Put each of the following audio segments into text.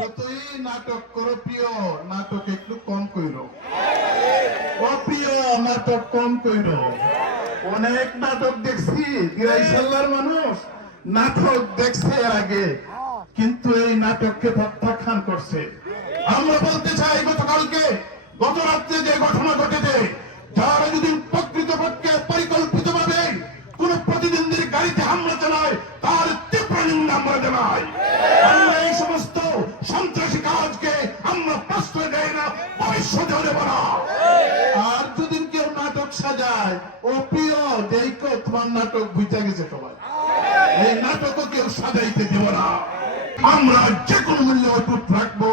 যতই নাটক করো প্রিয়, নাটক একটু কম কইরো। অপ্রিয় নাটক কম কইরো। অনেক নাটক দেখছি, দিরাইশাল্লার মানুষ নাটক দেখছে এর আগে, কিন্তু এই নাটককে প্রত্যাখ্যান করছে। আমরা বলতে চাই, গতকালকে গত রাত্রে যে ঘটনা ঘটেছে, যারা যদি প্রকৃতপক্ষে পরিকল্পিত ভাবে কোন প্রতিদ্বন্দ্বীর গাড়িতে হামলা চালায়, তার তীব্র নিন্দা আমরা জানাই। আমরা এই সমস্ত সন্ত্রাসী কাজকে আমরা প্রশ্রয় দেয় না, ভবিষ্যতেও দেব না। আর যদি কেউ নাটক সাজায়, ও প্রিয় দেখো তোমার নাটক বুঝতে গেছে সবাই, এই নাটকও কেউ সাজাইতে দেব না। আমরা যে কোনো মূল্যে অটুট রাখবো।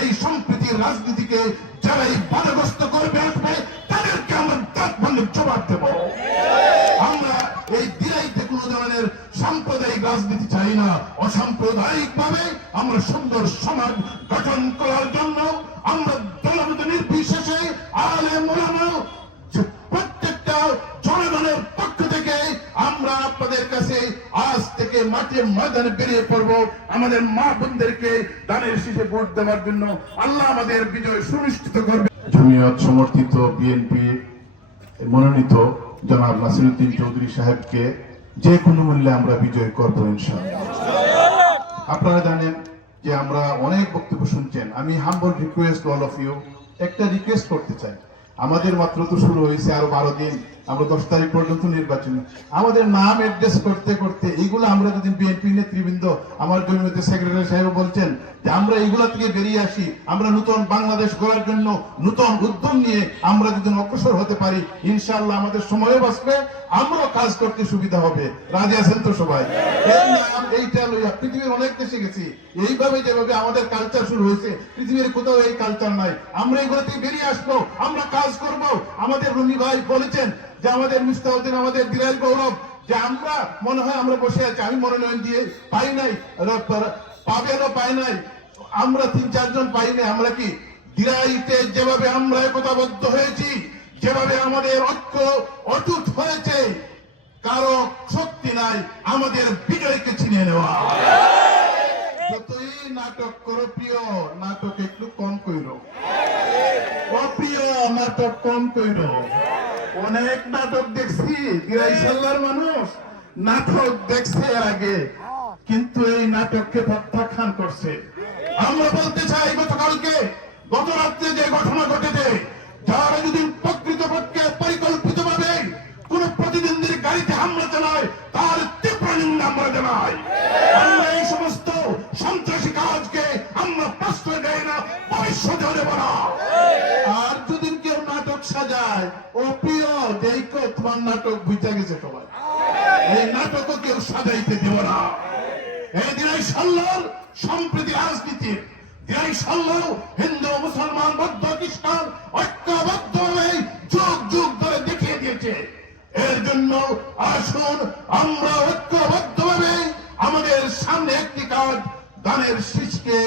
এই সম্প্রীতির রাজনীতিকে যারাই বাধাগ্রস্ত করবে আসবে, তাদেরকে আমরা দাঁত ভাঙে জবাব দেব। আমরা এই দিরাইতে কোন ধরনের সাম্প্রদায়িক রাজনীতি চাই না। অসাম্প্রদায়িক ভাবে আমরা সুন্দর সমাজ গঠন করার জন্য আমরা দলমত নির্বিশেষে আলেম ওলামা প্রত্যেকটা জনগণের পক্ষ থেকে আমরা আপনাদের কাছে আজ থেকে মাঠে ময়দানে বেরিয়ে পড়ব। আমাদের মা বোনদেরকে দানের শীষে ভোট দেওয়ার জন্য আল্লাহ আমাদের বিজয় সুনিশ্চিত করবে। জমিয়ত সমর্থিত বিএনপি মনোনীত জনাব নাসিরউদ্দিন চৌধুরী সাহেবকে যে কোনো মূল্যে আমরা বিজয় করবো ইনশাআল্লাহ। আপনারা জানেন যে আমরা অনেক বক্তব্য শুনছেন। আমি humble request all of you, একটা রিকোয়েস্ট করতে চাই। আমাদের মাত্র তো শুরু হয়েছে, আরো 12 দিন, আমরা 10 তারিখ পর্যন্ত নির্বাচন। আমাদের নাম অ্যাড্রেস করতে করতে এইগুলো আমরা যদি বিএনপি নেতৃবৃন্দ, আমার জমিয়তের সেক্রেটারি সাহেব বলছেন যে আমরা এইগুলা থেকে বেরিয়ে আসি, আমরা নতুন বাংলাদেশ গড়ার জন্য নতুন উদ্যম নিয়ে আমরা যদি অগ্রসর হতে পারি, ইনশাআল্লাহ আমাদের সময়ও বাঁচবে, আমরাও কাজ করতে সুবিধা হবে। রাজি আছেন তো সবাই? এইটা লইয়া পৃথিবীর অনেক দেশে গেছি, এইভাবে যেভাবে আমাদের কালচার শুরু হয়েছে, পৃথিবীর কোথাও এই কালচার নাই। আমরা এগুলো থেকে বেরিয়ে আসবো, আমরা কাজ করব। আমাদের রুমি ভাই বলেছেন যে আমাদের মিস্তাউদ্দিন, আমাদের দিরাইল গৌরব, যে আমরা মনে হয় আমরা বসে আছি, আমি মনোনয়ন দিয়ে পাই নাই, পাবেনও পাই নাই, আমরা 3-4 জন পাই নাই। আমরা কি দিরাইতে যেভাবে আমরা একতাবদ্ধ হয়েছি, যেভাবে আমাদের ঐক্য অটুট হয়েছে, কারো শক্তি নাই আমাদের বিজয়কে ছিনিয়ে নেওয়া। যতই নাটক করো প্রিয়, নাটক একটু কম কইরো। অপ্রিয় নাটক কম কইরো। অনেক নাটক দেখছি, দিরাইশাল্লার মানুষ নাটক দেখছে এর আগে, কিন্তু এই নাটককে প্রত্যাখ্যান করছে। আমরা বলতে চাই, গতকালকে গত রাত্রে যে ঘটনা ঘটেছে, যারা যদি প্রকৃতপক্ষে পরিকল্পিত ভাবে কোন প্রতিদ্বন্দ্বীর গাড়িতে হামলা চালায়, তার তীব্র নিন্দা আমরা জানাই। আমরা এই সমস্ত সন্ত্রাসী কাজকে আমরা প্রশ্রয় দেয় না, ভবিষ্যতেও দেব না। আর যদি কেউ নাটক সাজায়, ও প্রিয় দেখো তোমার নাটক বুঝতে গেছে সবাই, এই নাটকও কেউ সাজাইতে দেব না। এই দিরাইশাল্লার সম্প্রীতি রাজনীতি, দিরাইশাল্লাহ হিন্দু মুসলমান বৌদ্ধ খ্রিস্টান ঐক্যবদ্ধ হয়ে যুগ যুগ ধরে দেখিয়ে দিয়েছে। এর জন্য আসুন আমরা ঐক্যবদ্ধ ভাবে আমাদের সামনে একটি কাজ, দানের শীষকে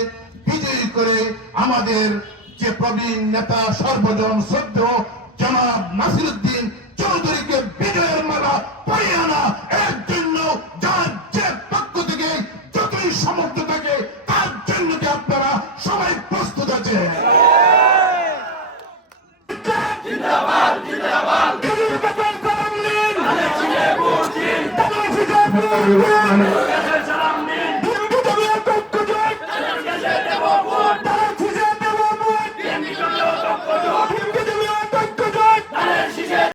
বিজয়ী করে আমাদের যে প্রবীণ নেতা সর্বজন শ্রদ্ধেয় জনাব নাসিরউদ্দিন চৌধুরীকে বিজয়ের মালা পরিয়ে আনা। এর জন্য যার যে পক্ষ থেকে যতই সমর্থ থাকে, তার জন্য কি আপনারা সবাই প্রস্তুত আছে? জিন্দাবাদ জিন্দাবাদ।